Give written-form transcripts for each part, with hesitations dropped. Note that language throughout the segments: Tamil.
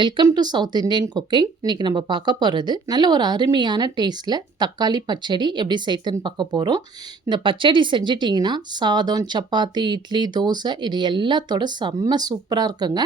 Welcome to south Indian cooking. இன்றைக்கி நம்ம பார்க்க போகிறது நல்ல ஒரு அருமையான டேஸ்ட்டில் தக்காளி பச்சடி எப்படி செய்யுதுன்னு பார்க்க போகிறோம். இந்த பச்சடி செஞ்சிட்டிங்கன்னா சாதம், சப்பாத்தி, இட்லி, தோசை இது எல்லாத்தோட செம்ம சூப்பராக இருக்குங்க.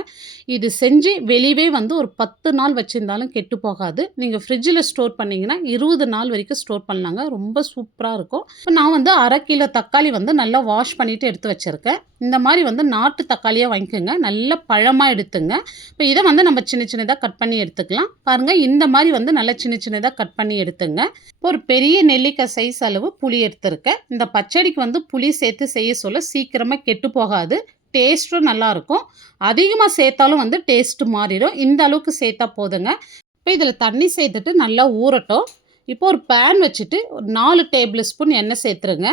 இது செஞ்சு வெளியவே ஒரு 10 நாள் வச்சுருந்தாலும் கெட்டு போகாது. நீங்கள் ஃப்ரிட்ஜில் ஸ்டோர் பண்ணிங்கன்னா 20 நாள் வரைக்கும் ஸ்டோர் பண்ணலாங்க. ரொம்ப சூப்பராக இருக்கும். இப்போ நான் 1/2 கிலோ தக்காளி நல்லா வாஷ் பண்ணிவிட்டு எடுத்து வச்சுருக்கேன். இந்த மாதிரி நாட்டு தக்காளியாக வாங்கிக்கோங்க. நல்ல பழமாக எடுத்துங்க. இப்போ இதை நம்ம சின்ன சின்னதாக கட் பண்ணி எடுத்துக்கலாம். பாருங்கள், இந்த மாதிரி நல்லா சின்ன சின்னதாக கட் பண்ணி எடுத்துங்க. இப்போ ஒரு பெரிய நெல்லிக்காய் சைஸ் அளவு புளி எடுத்துருக்கேன். இந்த பச்சடிக்கு புளி சேர்த்து செய்ய சொல்ல சீக்கிரமாக கெட்டு போகாது. டேஸ்ட்டும் நல்லாயிருக்கும். அதிகமாக சேர்த்தாலும் டேஸ்ட்டு மாறிடும். இந்த அளவுக்கு சேர்த்தா போதுங்க. இப்போ இதில் தண்ணி சேர்த்துட்டு நல்லா ஊறட்டும். இப்போ ஒரு பேன் வச்சுட்டு ஒரு 4 டேபிள் ஸ்பூன் எண்ணெய் சேர்த்துருங்க.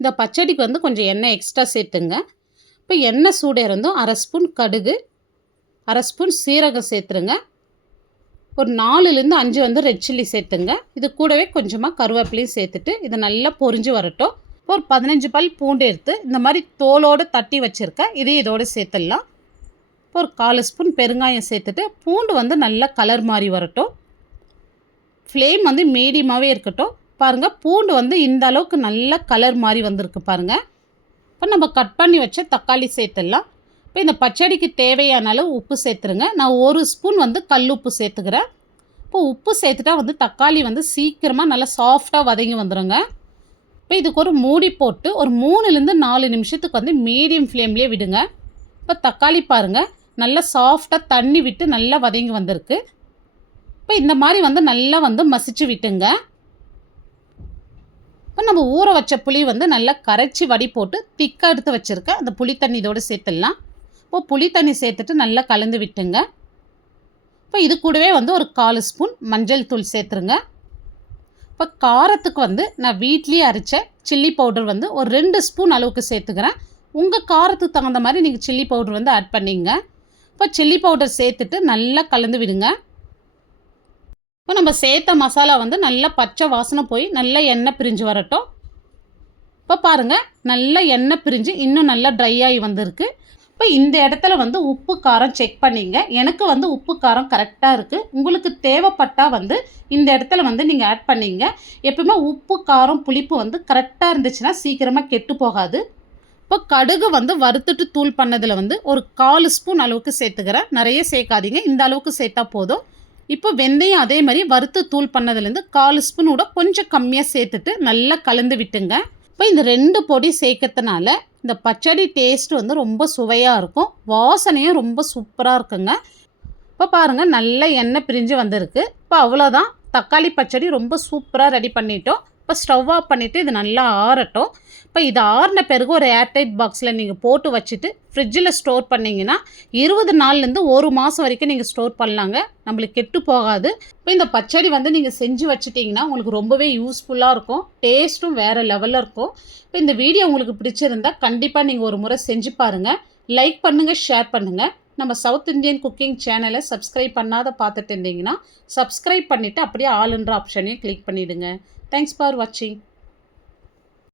இந்த பச்சடிக்கு கொஞ்சம் எண்ணெய் எக்ஸ்ட்ரா சேர்த்துங்க. இப்போ எண்ணெய் சூடேறந்தும் 1/2 ஸ்பூன் கடுகு, 1/2 ஸ்பூன் சீரகம் சேர்த்துருங்க. ஒரு 4லேருந்து 5 ரெட் சில்லி சேர்த்துங்க. இது கூடவே கொஞ்சமாக கருவேப்பிலையும் சேர்த்துட்டு இதை நல்லா பொரிஞ்சு வரட்டும். இப்போ ஒரு 15 பல் பூண்டு எடுத்து இந்த மாதிரி தோலோடு தட்டி வச்சுருக்கேன். இதையும் இதோடு சேர்த்துடலாம். இப்போ ஒரு 1/4 ஸ்பூன் பெருங்காயம் சேர்த்துட்டு பூண்டு நல்லா கலர் மாறி வரட்டும். ஃப்ளேம் மீடியமாகவே இருக்கட்டும். பாருங்கள், பூண்டு இந்த அளவுக்கு நல்லா கலர் மாறி வந்திருக்கு பாருங்கள். இப்போ நம்ம கட் பண்ணி வச்ச தக்காளி சேர்த்துடலாம். இப்போ இந்த பச்சடிக்கு தேவையான அளவு உப்பு சேர்த்துருங்க. நான் 1 ஸ்பூன் கல் உப்பு சேர்த்துக்கிறேன். இப்போ உப்பு சேர்த்துட்டா தக்காளி சீக்கிரமாக நல்லா சாஃப்டாக வதங்கி வந்துடுங்க. இப்போ இதுக்கு ஒரு மூடி போட்டு ஒரு 3லேருந்து 4 நிமிஷத்துக்கு மீடியம் ஃப்ளேம்லேயே விடுங்க. இப்போ தக்காளி பாருங்கள், நல்லா சாஃப்டாக தண்ணி விட்டு நல்லா வதங்கி வந்திருக்கு. இப்போ இந்த மாதிரி நல்லா மசிச்சு விட்டுங்க. இப்போ நம்ம ஊற வச்ச புளி நல்லா கரைச்சி வடி போட்டு திக்காக எடுத்து வச்சுருக்கேன். அந்த புளி தண்ணி இதோடு சேர்த்துடலாம். இப்போ புளி தண்ணி சேர்த்துட்டு நல்லா கலந்து விட்டுங்க. இப்போ இது கூடவே ஒரு 1/4 ஸ்பூன் மஞ்சள் தூள் சேர்த்துருங்க. இப்போ காரத்துக்கு நான் வீட்லேயே அரைச்ச சில்லி பவுடர் ஒரு 2 ஸ்பூன் அளவுக்கு சேர்த்துக்கிறேன். உங்கள் காரத்துக்கு தகுந்த மாதிரி நீங்கள் சில்லி பவுடர் ஆட் பண்ணிங்க. இப்போ சில்லி பவுடர் சேர்த்துட்டு நல்லா கலந்து விடுங்க. இப்போ நம்ம சேர்த்த மசாலா நல்லா பச்சை வாசனை போய் நல்லா எண்ணெய் பிரிஞ்சு வரட்டும். இப்போ பாருங்கள், நல்லா எண்ணெய் பிரிஞ்சு இன்னும் நல்லா ட்ரை ஆகி வந்திருக்கு. இப்போ இந்த இடத்துல உப்பு காரம் செக் பண்ணிங்க. எனக்கு உப்பு காரம் கரெக்டாக இருக்குது. உங்களுக்கு தேவைப்பட்டால் இந்த இடத்துல நீங்கள் ஆட் பண்ணிங்க. எப்பவுமே உப்பு காரம் புளிப்பு கரெக்டாக இருந்துச்சுன்னா சீக்கிரமாக கெட்டு போகாது. இப்போ கடுகு வறுத்துட்டு தூள் பண்ணதில் ஒரு 1/4 ஸ்பூன் அளவுக்கு சேர்த்துக்கிறேன். நிறைய சேர்க்காதீங்க, இந்த அளவுக்கு சேர்த்தா போதும். இப்போ வெந்தயம் அதே மாதிரி வறுத்து தூள் பண்ணதுலேருந்து 1/4 ஸ்பூனோட கொஞ்சம் கம்மியாக சேர்த்துட்டு நல்லா கலந்து விட்டுங்க. இப்போ இந்த 2 பொடி சேர்க்கறதுனால இந்த பச்சடி டேஸ்ட்டு ரொம்ப சுவையாக இருக்கும். வாசனையும் ரொம்ப சூப்பராக இருக்குங்க. இப்போ பாருங்கள், நல்ல எண்ணெய் பிரிஞ்சு வந்திருக்கு. இப்போ அவ்வளோதான், தக்காளி பச்சடி ரொம்ப சூப்பராக ரெடி பண்ணிட்டோம். இப்போ ஸ்டவ் ஆஃப் பண்ணிவிட்டு இது நல்லா ஆறட்டும். இப்போ இது ஆறின பிறகு ஒரு ஏர்டைட் பாக்ஸில் நீங்கள் போட்டு வச்சுட்டு ஃப்ரிட்ஜில் ஸ்டோர் பண்ணிங்கன்னா 20 நாள்லேருந்து 1 மாதம் வரைக்கும் நீங்கள் ஸ்டோர் பண்ணலாங்க. நம்மளுக்கு கெட்டு போகாது. இப்போ இந்த பச்சடி நீங்கள் செஞ்சு வச்சுட்டிங்கன்னா உங்களுக்கு ரொம்பவே யூஸ்ஃபுல்லாக இருக்கும். டேஸ்ட்டும் வேறு லெவலில் இருக்கும். இப்போ இந்த வீடியோ உங்களுக்கு பிடிச்சிருந்தால் கண்டிப்பாக நீங்கள் ஒரு முறை செஞ்சு பாருங்கள். லைக் பண்ணுங்கள், ஷேர் பண்ணுங்கள். நம்ம சவுத் இண்டியன் குக்கிங் சேனலை சப்ஸ்கிரைப் பண்ணாத பார்த்துட்டு இருந்தீங்கன்னா சப்ஸ்கிரைப் பண்ணிவிட்டு அப்படியே ஆல்ன்ற ஆப்ஷனையும் கிளிக் பண்ணிவிடுங்க. தேங்க்ஸ் ஃபார் வாட்சிங்.